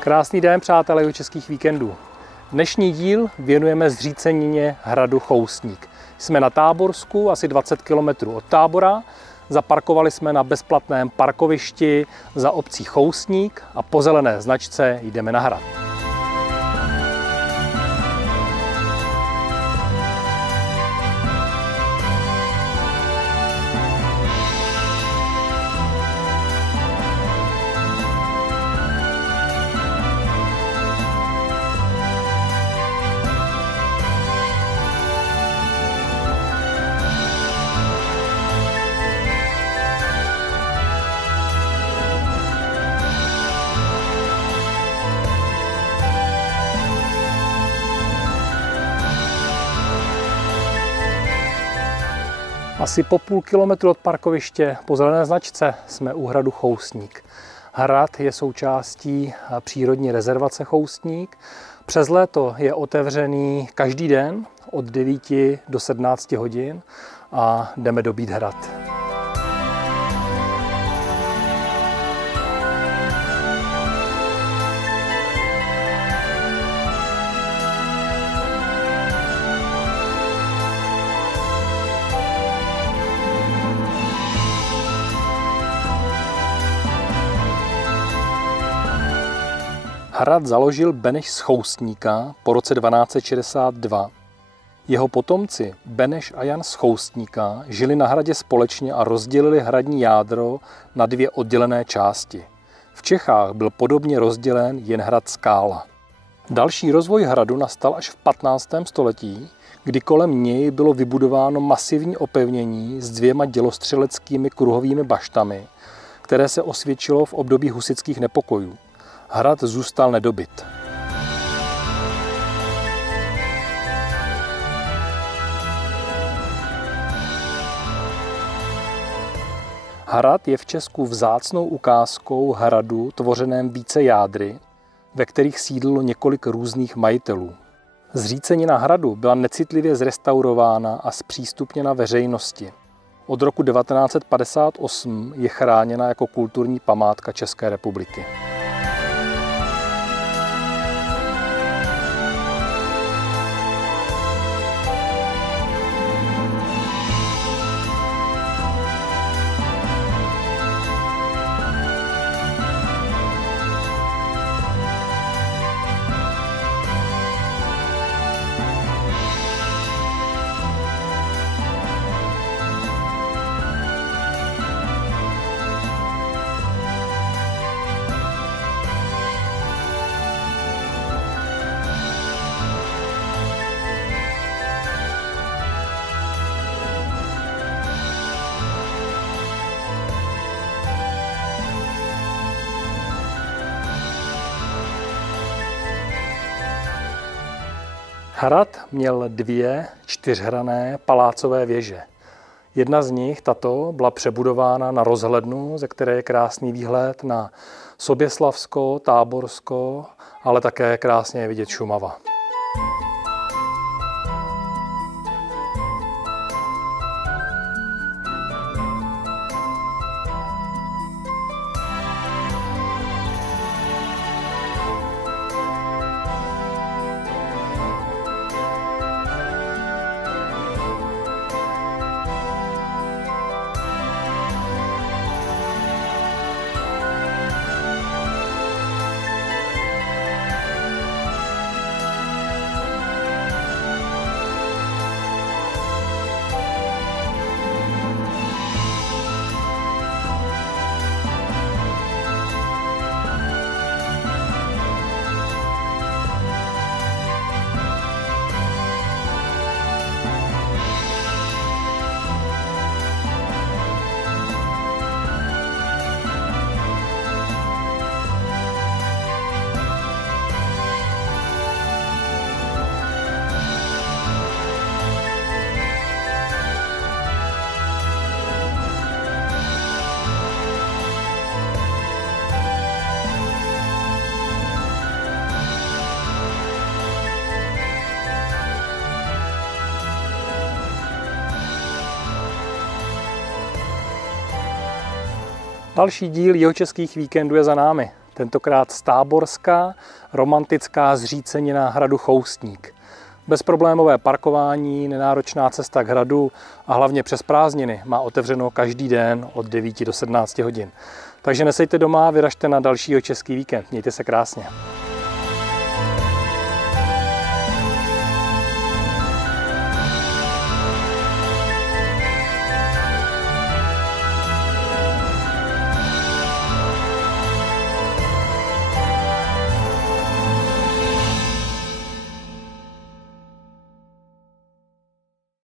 Krásný den, přátelé Jihočeských víkendů. Dnešní díl věnujeme zřícenině hradu Choustník. Jsme na Táborsku, asi 20 km od Tábora. Zaparkovali jsme na bezplatném parkovišti za obcí Choustník a po zelené značce jdeme na hrad. Asi po půl kilometru od parkoviště po zelené značce jsme u hradu Choustník. Hrad je součástí přírodní rezervace Choustník. Přes léto je otevřený každý den od 9 do 17 hodin a jdeme dobít hrad. Hrad založil Beneš z Choustníka po roce 1262. Jeho potomci Beneš a Jan z Choustníka žili na hradě společně a rozdělili hradní jádro na dvě oddělené části. V Čechách byl podobně rozdělen jen hrad Skála. Další rozvoj hradu nastal až v 15. století, kdy kolem něj bylo vybudováno masivní opevnění s dvěma dělostřeleckými kruhovými baštami, které se osvědčilo v období husitských nepokojů. Hrad zůstal nedobyt. Hrad je v Česku vzácnou ukázkou hradu tvořeném více jádry, ve kterých sídlilo několik různých majitelů. Zřícenina hradu byla necitlivě zrestaurována a zpřístupněna veřejnosti. Od roku 1958 je chráněna jako kulturní památka České republiky. Hrad měl dvě čtyřhranné palácové věže. Jedna z nich, tato, byla přebudována na rozhlednu, ze které je krásný výhled na Soběslavsko, Táborsko, ale také krásně je vidět Šumava. Další díl Jihočeských víkendů je za námi. tentokrát z Táborska, romantická zřícenina hradu Choustník. Bezproblémové parkování, nenáročná cesta k hradu a hlavně přes prázdniny má otevřeno každý den od 9 do 17 hodin. Takže nesejte doma, vyražte na dalšího český víkend. Mějte se krásně.